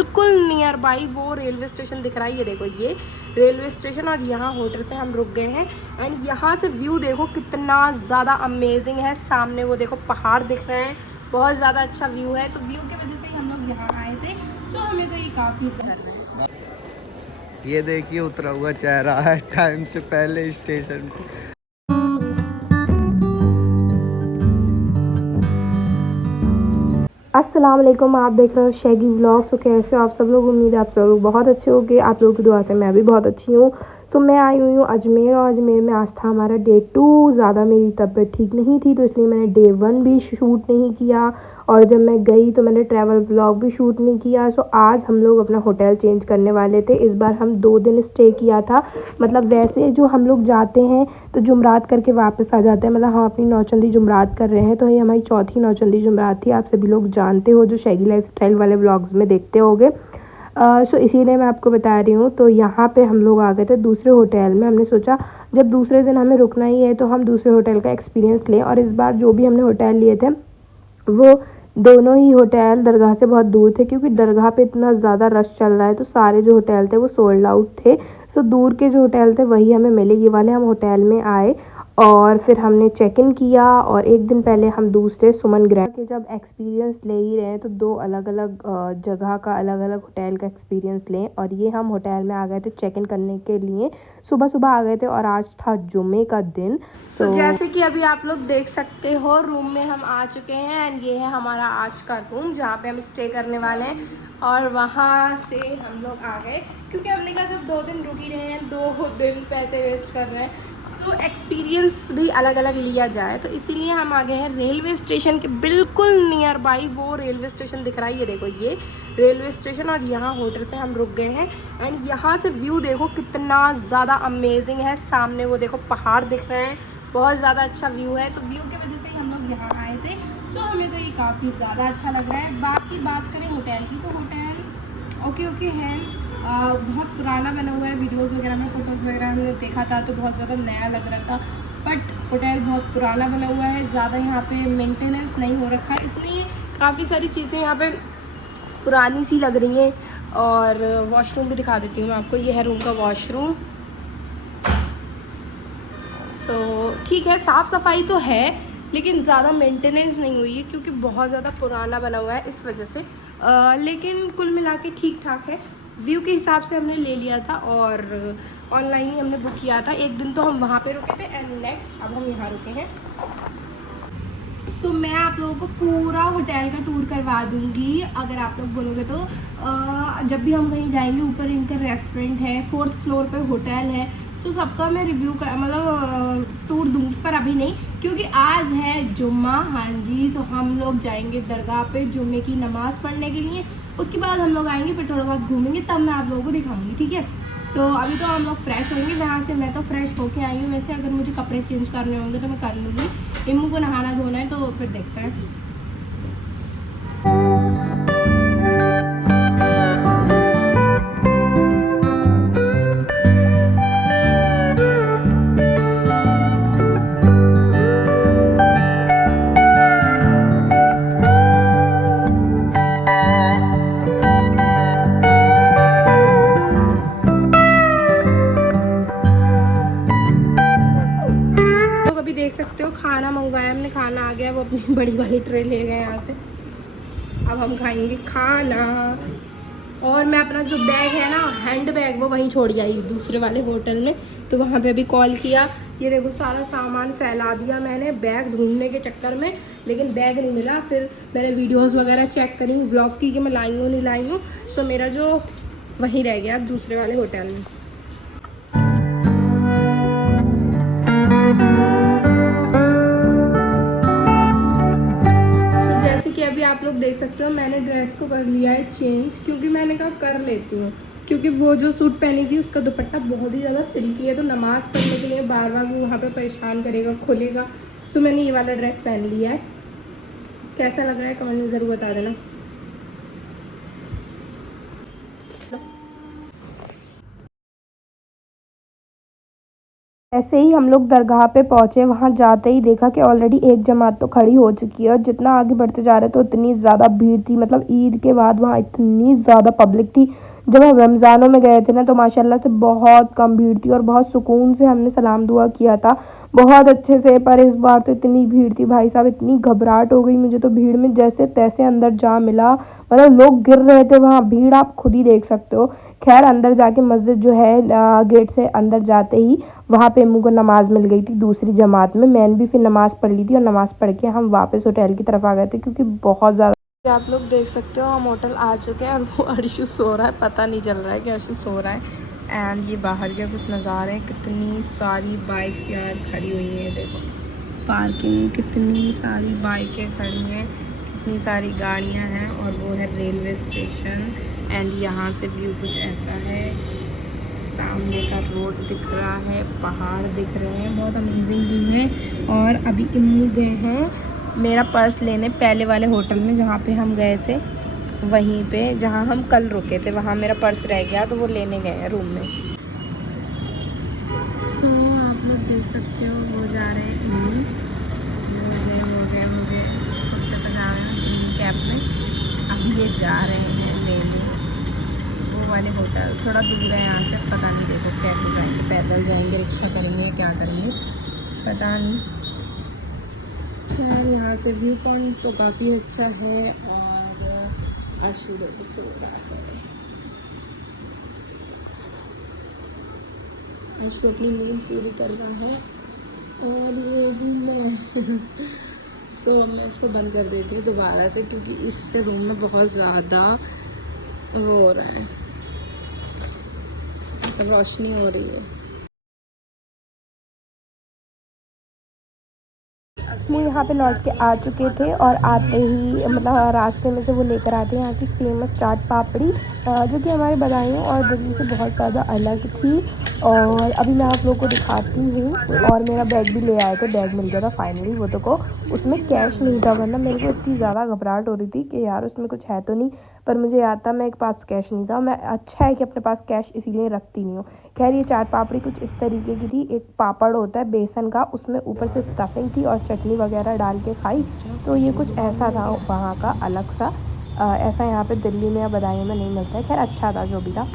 बिल्कुल near by वो railway station दिख रहा है। ये देखो ये रेलवे स्टेशन और यहाँ होटल पे हम रुक गए हैं। एंड यहाँ से व्यू देखो कितना ज़्यादा अमेजिंग है। सामने वो देखो पहाड़ दिख रहे हैं, बहुत ज़्यादा अच्छा व्यू है। तो व्यू की वजह से ही हम लोग यहाँ आए थे। सो हमें तो ये काफ़ी ज़्यादा है। ये देखिए उतरा हुआ चेहरा है टाइम से पहले स्टेशन पे। अस्सलाम वालेकुम, आप देख रहे हो शैगी व्लॉग्स। तो कैसे हो आप सब लोग? उम्मीद है आप सब लोग बहुत अच्छे होंगे। आप लोगों की दुआ से मैं भी बहुत अच्छी हूँ। सो मैं आई हुई हूँ अजमेर, और अजमेर में आज था हमारा डे 2। ज़्यादा मेरी तबीयत ठीक नहीं थी, तो इसलिए मैंने डे 1 भी शूट नहीं किया, और जब मैं गई तो मैंने ट्रैवल व्लॉग भी शूट नहीं किया। सो आज हम लोग अपना होटल चेंज करने वाले थे। इस बार हम 2 दिन स्टे किया था। मतलब वैसे जो हम लोग जाते हैं तो जुमरात करके वापस आ जाते हैं, मतलब हम अपनी नौचंदी जुमरात कर रहे हैं। तो ये हमारी चौथी नौचंदी जुमरात थी। आप सभी लोग जानते हो जो शैगी लाइफस्टाइल वाले व्लॉग्स में देखते होगे। सो इसीलिए मैं आपको बता रही हूँ। तो यहाँ पे हम लोग आ गए थे दूसरे होटल में। हमने सोचा जब दूसरे दिन हमें रुकना ही है तो हम दूसरे होटल का एक्सपीरियंस लें। और इस बार जो भी हमने होटल लिए थे वो दोनों ही होटल दरगाह से बहुत दूर थे, क्योंकि दरगाह पे इतना ज़्यादा रश चल रहा है, तो सारे जो होटल थे वो सोल्ड आउट थे। सो दूर के जो होटल थे वही हमें मिले। ये वाले हम होटल में आए और फिर हमने चेक इन किया, और एक दिन पहले हम दूसरे सुमन ग्रैंड के जब एक्सपीरियंस ले ही रहे हैं तो 2 अलग अलग जगह का अलग अलग होटल का एक्सपीरियंस लें। और ये हम होटल में आ गए थे चेक इन करने के लिए। सुबह सुबह आ गए थे और आज था जुम्मे का दिन। तो जैसे कि अभी आप लोग देख सकते हो रूम में हम आ चुके हैं। एंड ये है हमारा आज का रूम जहाँ पे हम स्टे करने वाले हैं। और वहाँ से हम लोग आ गए, क्योंकि हमने कहा जब 2 दिन रुक ही रहे हैं, 2 दिन पैसे वेस्ट कर रहे हैं, सो एक्सपीरियंस भी अलग अलग लिया जाए। तो इसीलिए हम आ गए हैं रेलवे स्टेशन के बिल्कुल नियर बाई वो रेलवे स्टेशन दिख रहा है। ये देखो ये रेलवे स्टेशन और यहाँ होटल पे हम रुक गए हैं। एंड यहाँ से व्यू देखो कितना ज़्यादा अमेजिंग है। सामने वो देखो पहाड़ दिख रहे हैं, बहुत ज़्यादा अच्छा व्यू है। तो व्यू की वजह से ही हम लोग यहाँ आए थे। सो हमें तो ये काफ़ी ज़्यादा अच्छा लग रहा है। बाकी बात करें होटल की, तो होटल ओके है। बहुत पुराना बना हुआ है। वीडियोस वगैरह में, फ़ोटोज़ वगैरह हमने देखा था तो बहुत ज़्यादा नया लग रहा था, बट होटल बहुत पुराना बना हुआ है। ज़्यादा यहाँ पे मेंटेनेंस नहीं हो रखा है, इसलिए काफ़ी सारी चीज़ें यहाँ पे पुरानी सी लग रही हैं। और वॉशरूम भी दिखा देती हूँ मैं आपको। ये है रूम का वॉशरूम। सो ठीक है, साफ़ सफाई तो है, लेकिन ज़्यादा मेंटेनेंस नहीं हुई है, क्योंकि बहुत ज़्यादा पुराना बना हुआ है इस वजह से। लेकिन कुल मिला के ठीक ठाक है। व्यू के हिसाब से हमने ले लिया था, और ऑनलाइन ही हमने बुक किया था। एक दिन तो हम वहाँ पे रुके थे, एंड नेक्स्ट अब हम यहाँ रुके हैं। सो मैं आप लोगों को पूरा होटल का टूर करवा दूँगी अगर आप लोग बोलोगे तो। जब भी हम कहीं जाएंगे, ऊपर इनका रेस्टोरेंट है, 4th फ्लोर पे होटल है। सो सबका मैं रिव्यू कर मतलब टूर दूँगी, पर अभी नहीं, क्योंकि आज है जुम्मा। हाँ जी, तो हम लोग जाएंगे दरगाह पे जुम्मे की नमाज़ पढ़ने के लिए। उसके बाद हम लोग आएंगे, फिर थोड़ा बहुत घूमेंगे, तब मैं आप लोगों को दिखाऊंगी, ठीक है। तो अभी तो हम लोग फ्रेश होंगे। वहाँ से मैं तो फ्रेश होके आई हूँ। वैसे अगर मुझे कपड़े चेंज करने होंगे तो मैं कर लूँगी। इम्मू को नहाना धोना है, तो फिर देखते हैं। तो अभी देख सकते हो खाना मंगवाया हमने, खाना आ गया। वो अपनी बड़ी वाली ट्रे ले गए यहाँ से। अब हम खाएंगे खाना। और मैं अपना जो बैग है ना, हैंड बैग, वो वहीं छोड़ आई दूसरे वाले होटल में। तो वहाँ पे अभी कॉल किया। ये देखो सारा सामान फैला दिया मैंने बैग ढूंढने के चक्कर में, लेकिन बैग नहीं मिला। फिर मैंने वीडियोस वगैरह चेक करी व्लॉग की कि मैं लाई हूँ नहीं लाई हूँ। सो मेरा जो वहीं रह गया दूसरे वाले होटल में। जैसे कि अभी आप लोग देख सकते हो, मैंने ड्रेस को कर लिया है चेंज, क्योंकि मैंने कहा कर लेती हूँ, क्योंकि वो जो सूट पहनी थी उसका दुपट्टा बहुत ही ज़्यादा सिल्की है। तो नमाज़ पढ़ने के लिए बार बार वो वहाँ पे परेशान करेगा, खुलेगा। सो मैंने ये वाला ड्रेस पहन लिया है। कैसा लग रहा है कमेंट में ज़रूर बता देना। ऐसे ही हम लोग दरगाह पे पहुँचे, वहाँ जाते ही देखा कि ऑलरेडी एक जमात तो खड़ी हो चुकी है और जितना आगे बढ़ते जा रहे तो उतनी ज़्यादा भीड़ थी। मतलब ईद के बाद वहाँ इतनी ज़्यादा पब्लिक थी। जब हम रमज़ानों में गए थे ना तो माशाल्लाह से बहुत कम भीड़ थी और बहुत सुकून से हमने सलाम दुआ किया था, बहुत अच्छे से। पर इस बार तो इतनी भीड़ थी भाई साहब, इतनी घबराहट हो गई मुझे तो भीड़ में, जैसे तैसे अंदर जा मिला। मतलब लोग गिर रहे थे वहाँ, भीड़ आप खुद ही देख सकते हो। खैर अंदर जाके मस्जिद जो है गेट से अंदर जाते ही वहाँ पे अम्मू को नमाज़ मिल गई थी दूसरी जमात में। मैंने भी फिर नमाज़ पढ़ ली थी और नमाज़ पढ़ के हम वापस होटल की तरफ आ गए थे क्योंकि बहुत ज़्यादा। आप लोग देख सकते हो हम होटल आ चुके हैं और वो अर्शु सो रहा है, पता नहीं चल रहा है कि अर्शु सो रहा है। एंड ये बाहर के कुछ नज़ारे हैं, कितनी सारी बाइक्स यार खड़ी हुई हैं, देखो पार्किंग, कितनी सारी बाइकें खड़ी हैं, कितनी सारी गाड़ियाँ हैं। और वो है रेलवे स्टेशन। एंड यहाँ से व्यू कुछ ऐसा है, सामने का रोड दिख रहा है, पहाड़ दिख रहे हैं, बहुत अमेजिंग व्यू है। और अभी इम्मू गए हैं मेरा पर्स लेने पहले वाले होटल में जहाँ पे हम गए थे, वहीं पे जहाँ हम कल रुके थे, वहाँ मेरा पर्स रह गया तो वो लेने गए हैं रूम में। सो आप लोग देख सकते हो वो जा रहे हैं इम्मी, हो गए कुर्ते पजामे में, कैब में। अब ये जा रहे हैं लेने वो वाले होटल, थोड़ा दूर है यहाँ से, पता नहीं देखो कैसे जाएंगे, पैदल जाएंगे, रिक्शा करेंगे, क्या करेंगे पता नहीं। खैर यहाँ से व्यू पॉइंट तो काफ़ी अच्छा है। और अर्शु देखो सो रहा है, अर्शु अपनी नींद पूरी कर रहा है। और ये हूँ मैं तो मैं इसको बंद कर देती हूँ दोबारा से क्योंकि इससे रूम में बहुत ज़्यादा वो हो रहा है, रोशनी हो रही है। वो यहाँ पे लौट के आ चुके थे और आते ही मतलब रास्ते में से वो लेकर आते हैं यहाँ की फेमस चाट पापड़ी, जो कि हमारे बदायूं और दिल्ली से बहुत ज़्यादा अलग थी। और अभी मैं आप लोगों को दिखाती हूँ। और मेरा बैग भी ले आए थे, बैग मिल गया था फाइनली वो तो को, उसमें कैश नहीं था, वरना मेरे को इतनी ज़्यादा घबराहट हो रही थी कि यार उसमें कुछ है तो नहीं। पर मुझे याद था मेरे पास कैश नहीं था, मैं अच्छा है कि अपने पास कैश इसीलिए रखती नहीं हूँ। खैर ये चाट पापड़ी कुछ इस तरीके की थी, एक पापड़ होता है बेसन का, उसमें ऊपर से स्टफिंग थी और चटनी वगैरह डाल के खाई। तो ये कुछ ऐसा था वहाँ का अलग सा, ऐसा यहाँ पे दिल्ली में या बदायूं में नहीं मिलता है। खैर अच्छा था जो भी था।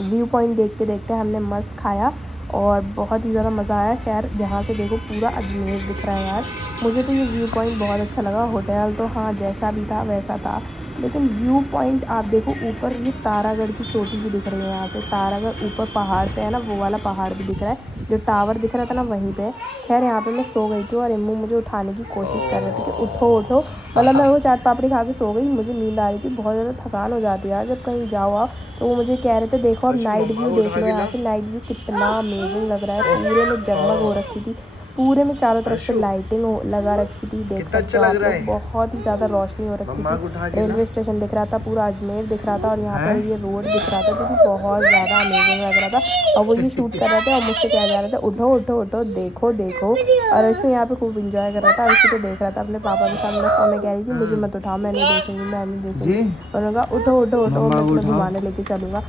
व्यू पॉइंट देखते देखते हमने मस्त खाया और बहुत ही ज़्यादा मज़ा आया। खैर यहाँ से देखो पूरा अजमेर दिख रहा है यार, मुझे तो ये व्यू पॉइंट बहुत अच्छा लगा। होटल तो हाँ जैसा भी था वैसा था, लेकिन व्यू पॉइंट आप देखो ऊपर ये तारागढ़ की चोटी भी दिख रही है। यहाँ पे तारागढ़ ऊपर पहाड़ पे है ना, वो वाला पहाड़ भी दिख रहा है, जो टावर दिख रहा था ना वहीं पे। खैर यहाँ पे मैं सो गई थी और इम्मू मुझे उठाने की कोशिश कर रहे थे कि उठो उठो, मतलब मैं वो चाट पापड़ी खा के सो गई, मुझे नींद आ रही थी, बहुत ज़्यादा थकान हो जाती है यार जब कहीं जाओ आप। तो वो मुझे कह रहे थे देखो अब नाइट व्यू देख लो, यहाँ से नाइट व्यू कितना अमेजिंग लग रहा है, पूरे में जगमग हो रखी थी, पूरे में चारों तरफ से लाइटिंग लगा रखी थी, देख सकते हो आप लोग, बहुत ही ज़्यादा रोशनी हो रखी थी। रेलवे स्टेशन दिख रहा था, पूरा अजमेर दिख रहा था और यहाँ पर ये रोड दिख रहा था जो कि बहुत ज़्यादा अमेजिंग लग रहा था। और वो ये शूट कर रहे थे और मुझसे कह जा रहे थे उठो उठो उठो देखो देखो। और अर्शु यहाँ पे खूब इंजॉय कर रहा था, अर्शु तो देख रहा था अपने पापा के सामने, और मैं कह रही थी मुझे मत उठाओ, मैं नहीं देखूँगी मैं नहीं देखूँगी। और उन्होंने कहा उठो उठो उठो, मैं तुम्हें घुमाने लेके चलूँगा।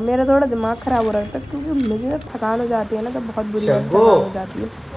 मेरा थोड़ा दिमाग ख़राब हो रहा था क्योंकि मुझे जब थकान हो जाती है ना तो बहुत बुरी वाली थकान हो जाती है।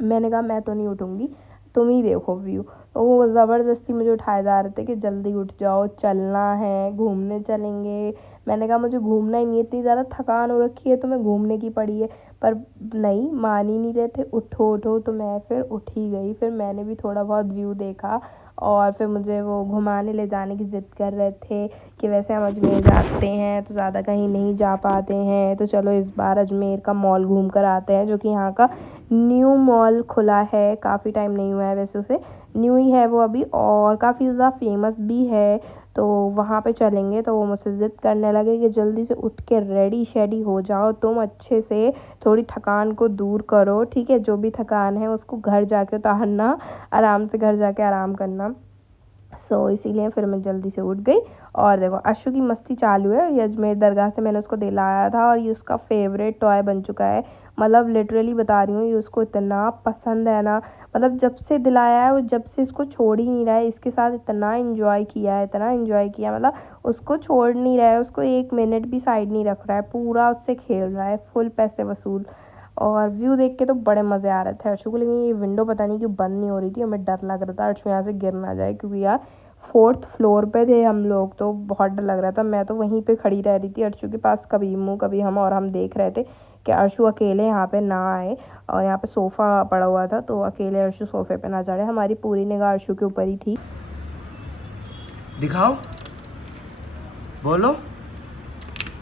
मैंने कहा मैं तो नहीं उठूँगी, तुम ही देखो व्यू। तो वो ज़बरदस्ती मुझे उठाए जा रहे थे कि जल्दी उठ जाओ, चलना है, घूमने चलेंगे। मैंने कहा मुझे घूमना ही नहीं है, इतनी ज़्यादा थकान हो रखी है तो मैं घूमने की पड़ी है। पर नहीं, मान ही नहीं रहे थे, उठो उठो, तो मैं फिर उठ ही गई। फिर मैंने भी थोड़ा बहुत व्यू देखा और फिर मुझे वो घुमाने ले जाने की ज़िद कर रहे थे कि वैसे हम अजमेर जाते हैं तो ज़्यादा कहीं नहीं जा पाते हैं, तो चलो इस बार अजमेर का मॉल घूम कर आते हैं, जो कि यहाँ का न्यू मॉल खुला है, काफ़ी टाइम नहीं हुआ है वैसे उसे, न्यू ही है वो अभी और काफ़ी ज़्यादा फेमस भी है। तो वहाँ पे चलेंगे। तो वो मुझसे ज़िद करने लगे कि जल्दी से उठ के रेडी शेडी हो जाओ तुम, अच्छे से थोड़ी थकान को दूर करो, ठीक है, जो भी थकान है उसको घर जाके उतारना, आराम से घर जाके आराम करना। इसीलिए फिर मैं जल्दी से उठ गई। और देखो अर्शु की मस्ती चालू है, ये अजमेर दरगाह से मैंने उसको दिलाया था और ये उसका फेवरेट टॉय बन चुका है। मतलब लिटरली बता रही हूँ, ये उसको इतना पसंद है ना, मतलब जब से दिलाया है वो जब से इसको छोड़ ही नहीं रहा है, इसके साथ इतना इन्जॉय किया है, इतना इन्जॉय किया, मतलब उसको छोड़ नहीं रहा है, उसको एक मिनट भी साइड नहीं रख रहा है, पूरा उससे खेल रहा है, फुल पैसे वसूल। और व्यू देख के तो बड़े मज़े आ रहे थे अर्शु को, लेकिन ये विंडो पता नहीं क्यों बंद नहीं हो रही थी, हमें डर लग रहा था अर्शु यहाँ से गिर ना जाए, क्योंकि यार 4th फ्लोर पे थे हम लोग, तो बहुत डर लग रहा था। मैं तो वहीं पे खड़ी रह रही थी अर्शु के पास, कभी इम्मू कभी हम, और हम देख रहे थे कि अर्शु अकेले यहाँ पे ना आए। और यहाँ पे सोफ़ा पड़ा हुआ था, तो अकेले अर्शु सोफ़े पे ना चढ़े। हमारी पूरी निगाह अर्शु के ऊपर ही थी। दिखाओ, बोलो।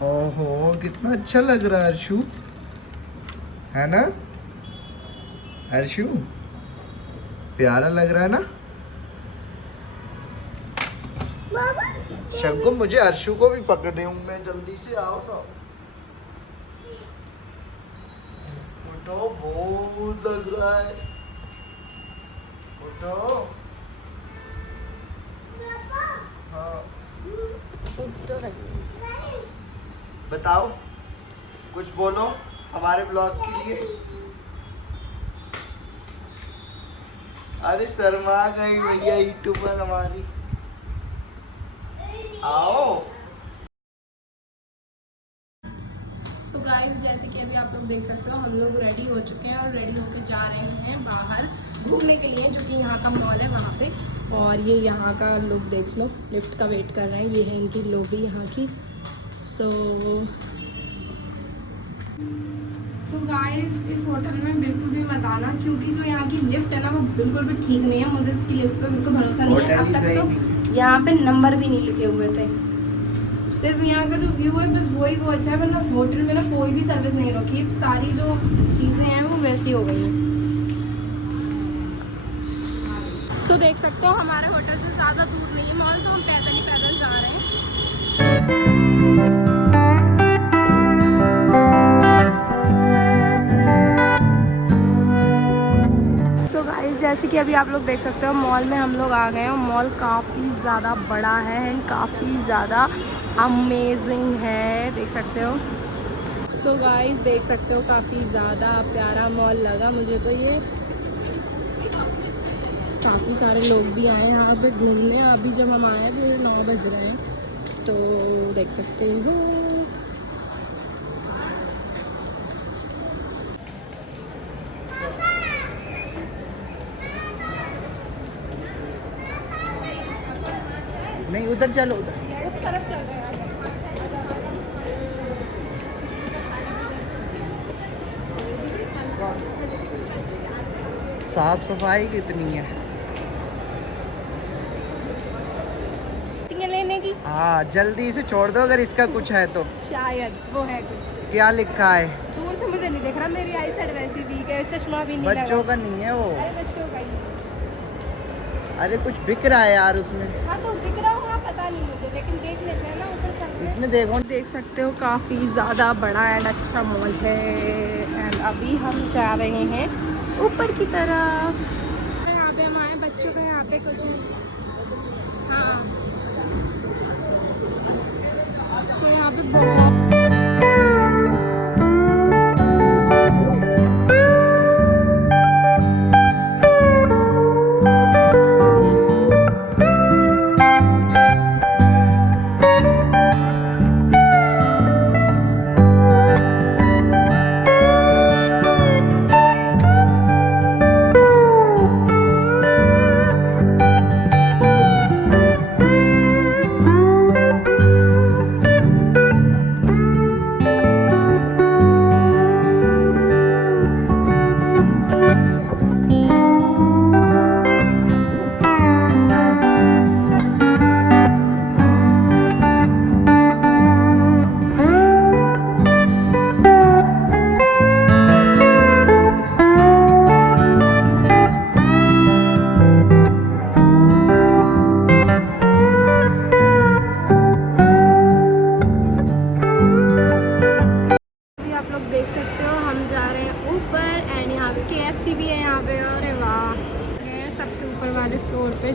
ओहो कितना अच्छा लग रहा है अर्शु, है ना अर्शु, प्यारा लग रहा है ना। शंकु मुझे अर्शु को भी पकड़े हूँ मैं, जल्दी से आओ ना। उठो, बहुत लग रहा है, उठो। हाँ बताओ, कुछ बोलो हमारे ब्लॉग के लिए। अरे शर्मा गई भैया यूट्यूबर हमारी, आओ। सो गाइस, जैसे कि अभी आप लोग देख सकते हो, हम लोग रेडी हो चुके हैं और रेडी होकर जा रहे हैं बाहर घूमने के लिए, जो कि यहाँ का मॉल है वहाँ पे। और ये यहाँ का लुक देख लो, लिफ्ट का वेट कर रहे हैं, ये है इनकी लॉबी यहाँ की। सो गाइस, इस होटल में बिल्कुल भी मत आना, क्योंकि जो यहाँ की लिफ्ट है ना वो बिल्कुल भी ठीक नहीं है। मुझे इसकी लिफ्ट पे बिल्कुल भरोसा नहीं है। अब तक तो यहाँ पे नंबर भी नहीं लिखे हुए थे, सिर्फ यहाँ का जो व्यू है बस वही वो अच्छा है, वरना होटल में ना कोई भी सर्विस नहीं रखी, सारी जो चीज़ें हैं वो वैसी हो गई हैं। सो देख सकते हो हमारे होटल से ज़्यादा दूर नहीं है मॉल, तो हम पैदल ही पैदल जा रहे हैं। सो गाइस, जैसे कि अभी आप लोग देख सकते हो मॉल में हम लोग आ गए हैं। मॉल काफ़ी ज़्यादा बड़ा है एंड काफ़ी ज़्यादा अमेजिंग है, देख सकते हो। सो गाइस, देख सकते हो काफ़ी ज़्यादा प्यारा मॉल लगा मुझे तो ये। काफ़ी सारे लोग भी आए यहाँ पे घूमने। अभी जब हम आए तो 9 बज रहे हैं, तो देख सकते हो। नहीं उधर चलो, उधर उस तरफ चल रहे हैं। साफ सफाई कितनी है लेने की। हाँ जल्दी से छोड़ दो अगर इसका कुछ है तो। शायद वो है कुछ। क्या लिखा है? दूर से मुझे नहीं दिख रहा, मेरी आई साइड वैसी वीक है, चश्मा भी नहीं लगा। बच्चों का नहीं है वो। अरे बच्चों का ही है। अरे कुछ बिक रहा है यार उसमें। हाँ तो बिक रहा होगा, पता नहीं मुझे, लेकिन देख लेते हैं ना ऊपर चल के। इसमें देखो, देख सकते हो काफ़ी ज़्यादा बड़ा एंड अच्छा मॉल है। एंड अभी हम जा रहे हैं ऊपर की तरफ। यहाँ पे हम आए, बच्चों का यहाँ पे कुछ हाँ, तो यहाँ पे बहुत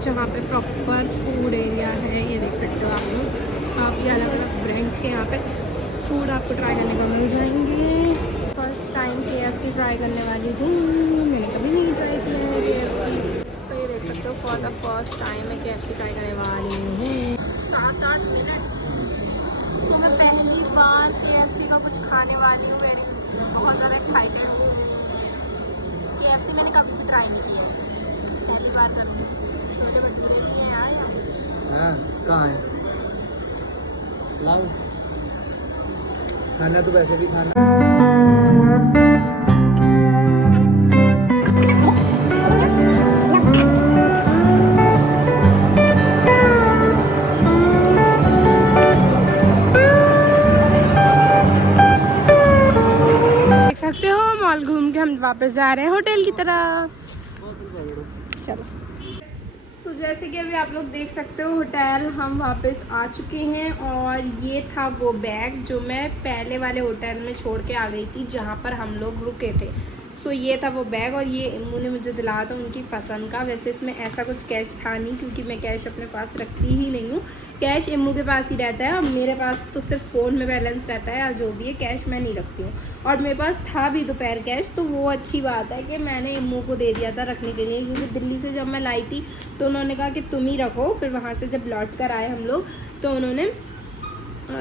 जहाँ पे प्रॉपर फूड एरिया है। ये देख सकते हो आप लोग, काफ़ी अलग अलग ब्रांड्स के यहाँ पे फूड आपको ट्राई करने को मिल जाएंगे। फर्स्ट टाइम KFC ट्राई करने वाली हूँ, मैंने कभी नहीं ट्राई किया है KFC। सो ये देख सकते हो फॉर द फर्स्ट टाइम मैं KFC ट्राई करने वाली हूँ। 7-8 मिनट। सो मैं पहली बार KFC का कुछ खाने वाली हूँ। वेरी इसमें बहुत ज़्यादा एक्साइटेड हूँ। KFC मैंने कभी भी ट्राई नहीं किया है, पहली बार करूँगी। छोले भटूरे भी हैं यार यहाँ। हाँ कहाँ है? लाओ खाना तो वैसे भी खाना। देख सकते हो मॉल घूम के हम वापस जा रहे हैं होटल की तरफ। चलो। तो जैसे कि अभी आप लोग देख सकते हो होटल हम वापस आ चुके हैं और ये था वो बैग जो मैं पहले वाले होटल में छोड़ के आ गई थी जहाँ पर हम लोग रुके थे। सो ये था वो बैग और ये इम्मू ने मुझे दिलाया था उनकी पसंद का। वैसे इसमें ऐसा कुछ कैश था नहीं क्योंकि मैं कैश अपने पास रखती ही नहीं हूँ। कैश इम्मू के पास ही रहता है और मेरे पास तो सिर्फ फ़ोन में बैलेंस रहता है और जो भी है कैश मैं नहीं रखती हूँ। और मेरे पास था भी दोपहर कैश, तो वो अच्छी बात है कि मैंने इम्मू को दे दिया था रखने के लिए, क्योंकि दिल्ली से जब मैं लाई थी तो उन्होंने कहा कि तुम ही रखो। फिर वहाँ से जब लौट कर आए हम लोग तो उन्होंने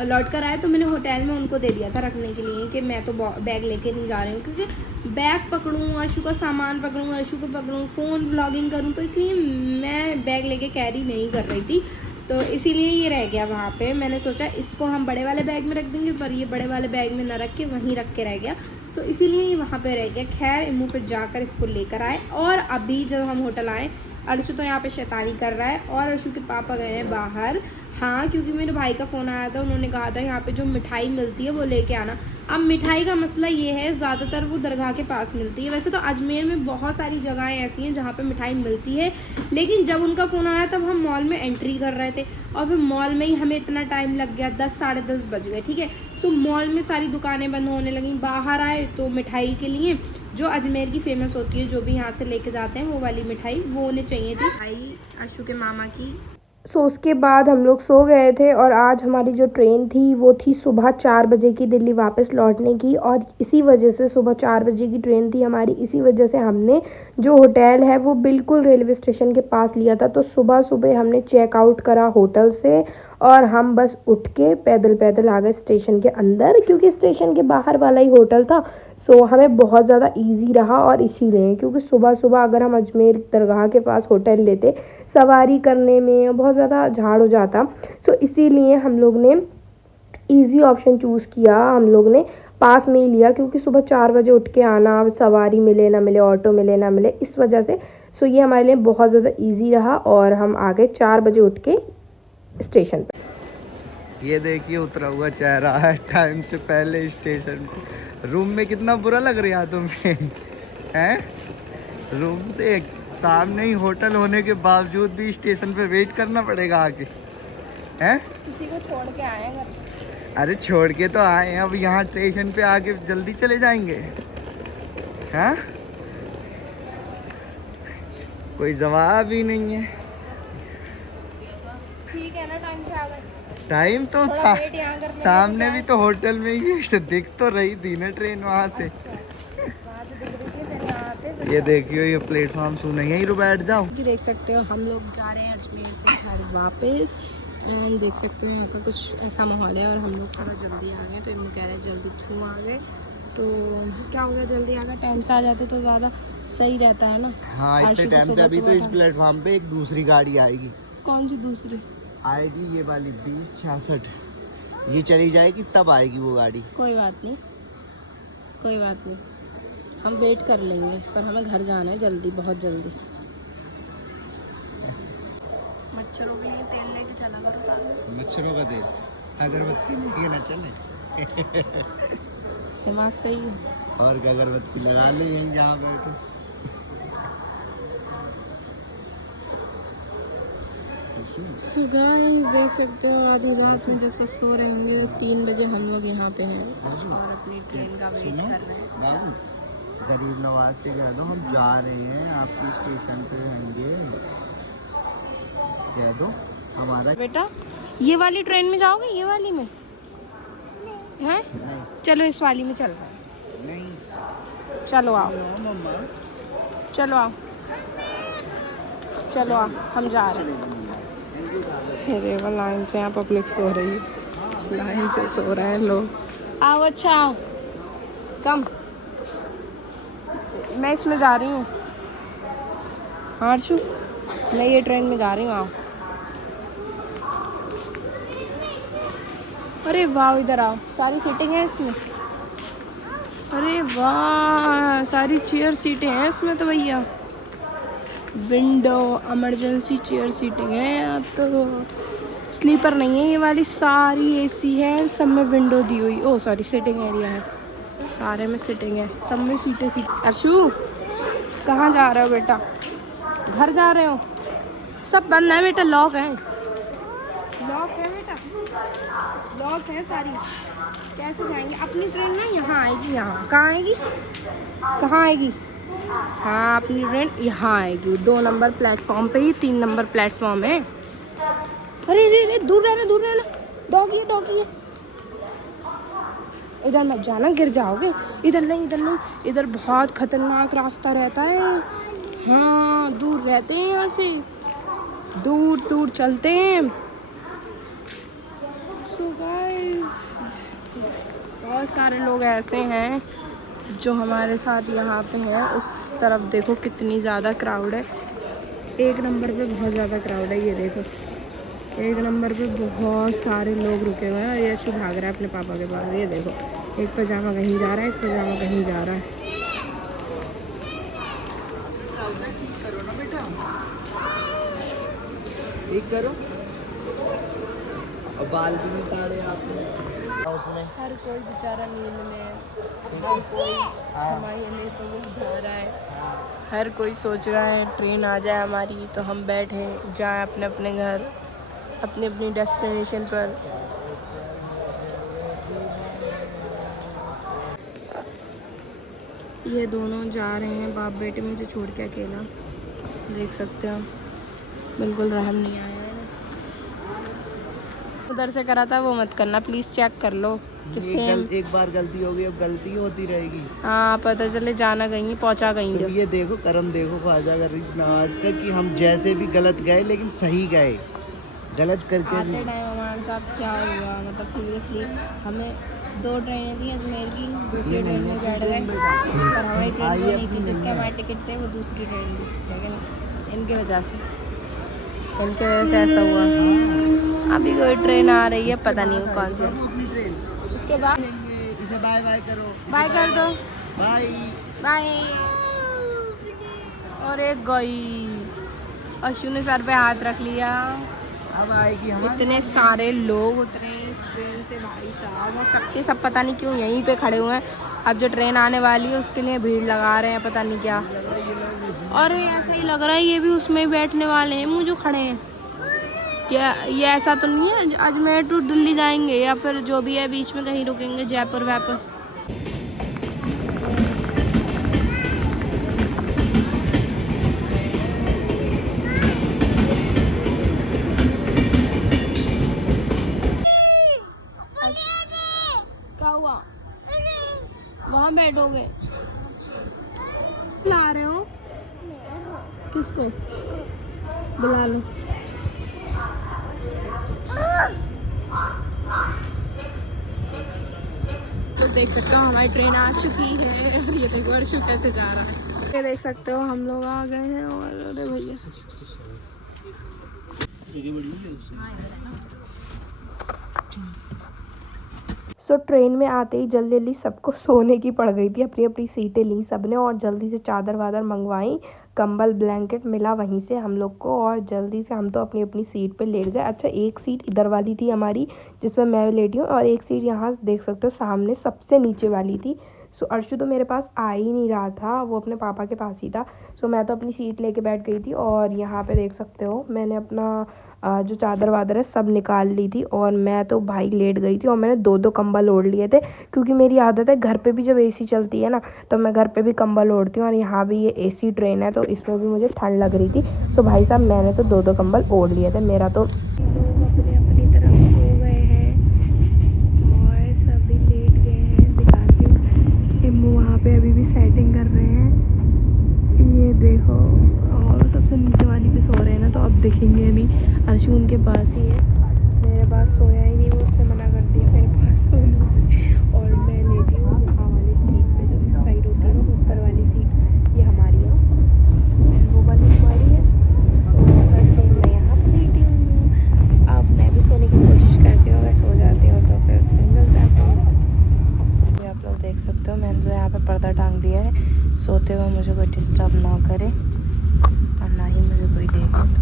लौट कर आए तो मैंने होटल में उनको दे दिया था रखने के लिए कि मैं तो बैग लेके नहीं जा रही हूँ, क्योंकि बैग पकड़ूँ, अर्शु का सामान पकड़ूँ, अर्शु को पकड़ूँ, फ़ोन व्लॉगिंग करूँ, तो इसलिए मैं बैग लेके कैरी नहीं कर रही थी। तो इसीलिए ये रह गया वहाँ पे। मैंने सोचा इसको हम बड़े वाले बैग में रख देंगे, पर ये बड़े वाले बैग में ना रख के वहीं रख के रह गया। सो इसीलिए ये वहाँ पे रह गया। खैर इम्मू फिर जाकर इसको लेकर आए और अभी जब हम होटल आए अर्शु तो यहाँ पे शैतानी कर रहा है और अर्शु के पापा गए हैं बाहर। हाँ, क्योंकि मेरे भाई का फ़ोन आया था, उन्होंने कहा था यहाँ पे जो मिठाई मिलती है वो लेके आना। अब मिठाई का मसला ये है ज़्यादातर वो दरगाह के पास मिलती है। वैसे तो अजमेर में बहुत सारी जगहें ऐसी हैं जहाँ पे मिठाई मिलती है, लेकिन जब उनका फ़ोन आया तब हम मॉल में एंट्री कर रहे थे और फिर मॉल में ही हमें इतना टाइम लग गया, 10 साढ़े 10 बज गए। ठीक है, सो मॉल में सारी दुकानें बंद होने लगीं। बाहर आए तो मिठाई के लिए जो अजमेर की फ़ेमस होती है, जो भी यहाँ से लेके जाते हैं वो वाली मिठाई वो उन्हें चाहिए थी, मिठाई अर्शु के मामा की। सो उसके बाद हम लोग सो गए थे और आज हमारी जो ट्रेन थी वो थी सुबह 4 बजे की दिल्ली वापस लौटने की। और इसी वजह से सुबह 4 बजे की ट्रेन थी हमारी, इसी वजह से हमने जो होटल है वो बिल्कुल रेलवे स्टेशन के पास लिया था। तो सुबह सुबह हमने चेकआउट करा होटल से और हम बस उठ के पैदल पैदल आ गए स्टेशन के अंदर, क्योंकि स्टेशन के बाहर वाला ही होटल था। सो हमें बहुत ज़्यादा इजी रहा और इसीलिए, क्योंकि सुबह सुबह अगर हम अजमेर दरगाह के पास होटल लेते सवारी करने में बहुत ज़्यादा झाड़ हो जाता। सो इसीलिए हम लोग ने इजी ऑप्शन चूज़ किया। हम लोग ने पास में ही लिया, क्योंकि सुबह 4 बजे उठ के आना, सवारी मिले ना मिले, ऑटो मिले ना मिले, इस वजह से सो ये हमारे लिए बहुत ज़्यादा इजी रहा और हम आ गए 4 बजे उठ के स्टेशन पे। ये देखिए उतरा हुआ चेहरा है टाइम से पहले स्टेशन पे। रूम में कितना बुरा लग रहा है तुम्हें हैं? रूम से सामने ही होटल होने के बावजूद भी स्टेशन पे वेट करना पड़ेगा आके हैं? किसी को छोड़ के आए हैं घर। अरे छोड़ के तो आए हैं, अब यहाँ स्टेशन पे आके जल्दी चले जाएंगे हैं? कोई जवाब ही नहीं है। ठीक है ना, टाइम से आ गए। टाइम तो थोड़ा वेट यहाँ कर लेंगे, सामने भी तो होटल में ही दिख तो रही थी ना ट्रेन वहाँ से। वहाँ से दिख रही थी, फिर यहाँ आते। ये देखियो ये प्लेटफॉर्म सुना, यहीं रो बैठ जाओ। देख सकते हो हम लोग जा रहे हैं अजमेर से घर वापस एंड देख सकते हो यहाँ का कुछ ऐसा माहौल है और हम लोग थोड़ा जल्दी आ गए। तो इन्हें कह रहे हैं जल्दी क्यों आ गए, तो क्या हो गया जल्दी आ गए, टाइम से आ जाते तो ज़्यादा सही रहता है ना। हाँ इतने टाइम से। अभी तो इस प्लेटफॉर्म पे एक दूसरी गाड़ी आएगी। कौन सी दूसरी आएगी? ये वाली 2066 ये चली जाएगी तब आएगी वो गाड़ी। कोई बात नहीं, कोई बात नहीं, हम वेट कर लेंगे, पर हमें घर जाना है जल्दी, बहुत जल्दी। मच्छरों के लिए तेल लेके चला करो साथ में। मच्छरों का तेल अगरबत्ती लेके ना चले दिमाग सही है। और क्या, अगरबत्ती लगा लो यहीं जहाँ बैठो। सो गाइस देख सकते हो आधी रात में जब सब सो रहे होंगे 3 बजे हम लोग यहाँ पे हैं और अपनी ट्रेन का वेट कर रहे हैं। गरीब नवाज से कह दो हम जा रहे हैं, आपकी स्टेशन पे रहेंगे, कह दो हमारा। बेटा ये वाली ट्रेन में जाओगे, ये वाली में हैं? चलो इस वाली में चल रहा है। नहीं चलो आओ, मम्मा, चलो आओ, चलो आओ, हम जा रहे हैं। ये देखो लाइन से यहाँ पब्लिक सो रही है, लाइन से सो रहे हैं लोग। आओ अच्छा आओ, कम, मैं इसमें जा रही हूँ। हाँ अर्शु, मैं ये ट्रेन में जा रही हूँ। आओ। अरे वाह, इधर आओ, सारी सीटिंग है इसमें। अरे वाह, सारी चेयर सीटें हैं इसमें तो भैया। विंडो इमरजेंसी चेयर सीटिंग है यहाँ तो। स्लीपर नहीं है ये वाली, सारी एसी है, सब में विंडो दी हुई। ओ सॉरी, सिटिंग एरिया है, सारे में सिटिंग है, सब में सीटें। अर्शु कहाँ जा रहे हो बेटा? घर जा रहे हो? सब बंद है बेटा, लॉक है। लॉक है बेटा, लॉक है सारी। कैसे जाएंगे? अपनी ट्रेन ना यहाँ आएगी। यहाँ कहाँ आएगी? कहाँ आएगी? हाँ, अपनी ट्रेन यहाँ आएगी, 2 नंबर प्लेटफॉर्म पे ही। 3 नंबर प्लेटफॉर्म है। अरे अरे दूर रहना, दूर रहना, डॉगी है, डॉगी है। इधर मत जाना, गिर जाओगे। इधर नहीं, इधर नहीं, इधर बहुत खतरनाक रास्ता रहता है। हाँ, दूर रहते हैं यहाँ से, दूर दूर चलते हैं। सो गाइस, बहुत सारे लोग ऐसे हैं जो हमारे साथ यहाँ पे हैं। उस तरफ देखो कितनी ज़्यादा क्राउड है। 1 नंबर पे बहुत ज़्यादा क्राउड है, ये देखो। 1 नंबर पे बहुत सारे लोग रुके हुए हैं और यशु भाग रहा है अपने पापा के पास। ये देखो, एक पजामा कहीं जा रहा है, एक पजामा कहीं जा रहा है। ठीक करो ना बेटा, ठीक करो। और बाल भी नहीं काटे आपने उसमें। हर कोई बेचारा नींद में है, हर कोई क्षमा ले तो वो जा रहा है। हर कोई सोच रहा है ट्रेन आ जाए हमारी तो हम बैठे जाएं अपने अपने घर, अपनी अपनी डेस्टिनेशन पर। ये दोनों जा रहे हैं बाप बेटे, मुझे छोड़ के अकेला। देख सकते हो, बिल्कुल रहम नहीं आया है। उधर से करा था वो मत करना प्लीज़, चेक कर लो कि सेम। एक बार गलती हो गई, अब गलती होती रहेगी। हाँ, पता चले जाना कहीं पहुँचा कहीं दो। ये देखो करम, देखो ख्वाजा गरीब नवाज का, कि हम जैसे भी गलत गए लेकिन सही गए। गलत करके आते टाइम हमारे साथ क्या हुआ, मतलब सीरियसली हमें 2 ट्रेनें थी अजमेर की, दूसरी ट्रेन में बैठ गए और हमारी ट्रेन नहीं थी जिसके हमारे टिकट थे, वो दूसरी ट्रेन थी। लेकिन इनकी वजह से ऐसा हुआ। अभी कोई ट्रेन आ रही है, पता नहीं कौन सी। उसके बाद इसे बाय बाय करो, बाय कर दो, बाय बाय। और एक गई, अशु ने सर पे हाथ रख लिया। अब आएगी हमारी। इतने सारे लोग उतरे इस ट्रेन से भाई साहब, और सबके सब पता नहीं क्यों यहीं पे खड़े हुए हैं। अब जो ट्रेन आने वाली है उसके लिए भीड़ लगा रहे हैं, पता नहीं क्या। और ऐसा ही लग रहा है ये भी उसमें बैठने वाले हैं, मुझे खड़े हैं क्या? ये ऐसा तो नहीं है अजमेर टू दिल्ली जाएंगे या फिर जो भी है बीच में कहीं रुकेंगे, जयपुर वयपुर। क्या हुआ? वहाँ बैठोगे? ला रहे हो किसको? बुला लो। तो देख सकते हो हमारी ट्रेन आ चुकी है। ये देखो अर्शु कैसे जा रहा है। ये देख सकते हो हम लोग आ गए हैं। और अरे भैया सो ट्रेन में आते ही जल्दी जल्दी सबको सोने की पड़ गई थी। अपनी अपनी सीटें ली सबने और जल्दी से चादर वादर मंगवाई, कंबल ब्लैंकेट मिला वहीं से हम लोग को, और जल्दी से हम तो अपनी अपनी सीट पे लेट गए। अच्छा, एक सीट इधर वाली थी हमारी जिसमें मैं लेटी हूँ, और एक सीट यहाँ देख सकते हो सामने सबसे नीचे वाली थी। सो अर्शु तो मेरे पास आ ही नहीं रहा था, वो अपने पापा के पास ही था। सो मैं तो अपनी सीट लेके बैठ गई थी। और यहाँ पे देख सकते हो मैंने अपना जो चादर वादर है सब निकाल ली थी, और मैं तो भाई लेट गई थी। और मैंने 2 कंबल ओढ़ लिए थे, क्योंकि मेरी आदत है घर पे भी जब एसी चलती है ना तो मैं घर पे भी कंबल ओढ़ती हूँ। और यहाँ भी ये एसी ट्रेन है तो इसमें भी मुझे ठंड लग रही थी। तो भाई साहब मैंने तो 2 कंबल ओढ़ लिए थे। मेरा तो अपनी तरफ सो गए हैं और सभी लेट गए हैं। दिखाती हूँ, वहाँ पे अभी भी सेटिंग कर रहे हैं, ये देखो। और सबसे नीचे वाली पे सो रहे हैं ना, तो अब दिखेंगे नहीं। अर्शु उनके पास ही है, मेरे पास सोया ही नहीं, वो उसने मना कर दिया मेरे पास सोने। और मैं लेटी हूँ यहाँ वाली सीट मैंने तो यहाँ पे पर्दा टांग दिया है, सोते हुए मुझे कोई डिस्टर्ब ना करे और ना ही मुझे कोई देखे, तो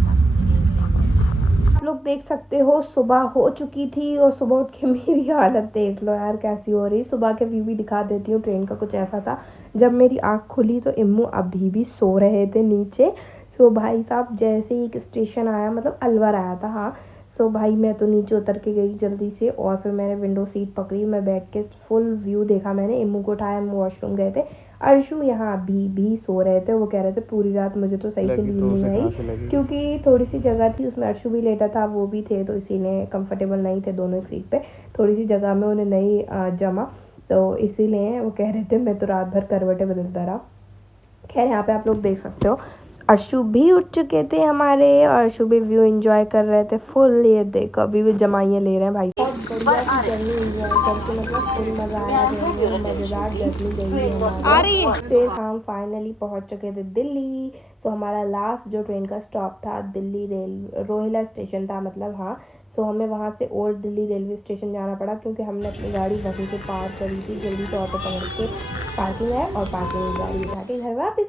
मस्त नींद लेंगे। आप लोग देख सकते हो सुबह हो चुकी थी और सुबह उठ के मेरी हालत देख लो यार कैसी हो रही। सुबह के व्यू भी दिखा देती हूँ। ट्रेन का कुछ ऐसा था, जब मेरी आँख खुली तो इम्मू अभी भी सो रहे थे नीचे। सो भाई साहब जैसे ही एक स्टेशन आया, मतलब अलवर आया था, हाँ। सो भाई मैं तो नीचे उतर के गई जल्दी से और फिर मैंने विंडो सीट पकड़ी। मैं बैठ के फुल व्यू देखा मैंने। इम्मू को उठाया, इम्मू वॉशरूम गए थे। अर्शु यहाँ अभी भी सो रहे थे। वो कह रहे थे पूरी रात मुझे तो सही से नींद नहीं आई, क्योंकि थोड़ी सी जगह थी उसमें, अर्शु भी लेटा था, वो भी थे, तो इसीलिए कंफर्टेबल नहीं थे दोनों एक सीट पे। थोड़ी सी जगह में उन्हें नहीं जमा, तो इसीलिए वो कह रहे थे मैं तो रात भर करवटें बदलता रहा। खैर यहाँ पे आप लोग देख सकते हो अर्शु भी उठ चुके थे हमारे, और अर्शु भी व्यू एंजॉय कर रहे थे फुल। ये देखो अभी भी जमाइयाँ ले रहे हैं भाई। बहुत बढ़िया सी जर्नी एंजॉय करके, मतलब फुल मज़ा आया। मज़ेदार जर्नी गई हमारी। फिर हम फाइनली पहुँच चुके थे दिल्ली। सो हमारा लास्ट जो ट्रेन का स्टॉप था दिल्ली रोहिला स्टेशन था, मतलब, हाँ। सो हमें वहाँ से ओल्ड दिल्ली रेलवे स्टेशन जाना पड़ा, क्योंकि हमने अपनी गाड़ी वहीं से पार करी थी। जल्दी से ऑटो पकड़ के पार्किंग है और पार्किंग में गाड़ी उठा के घर वापस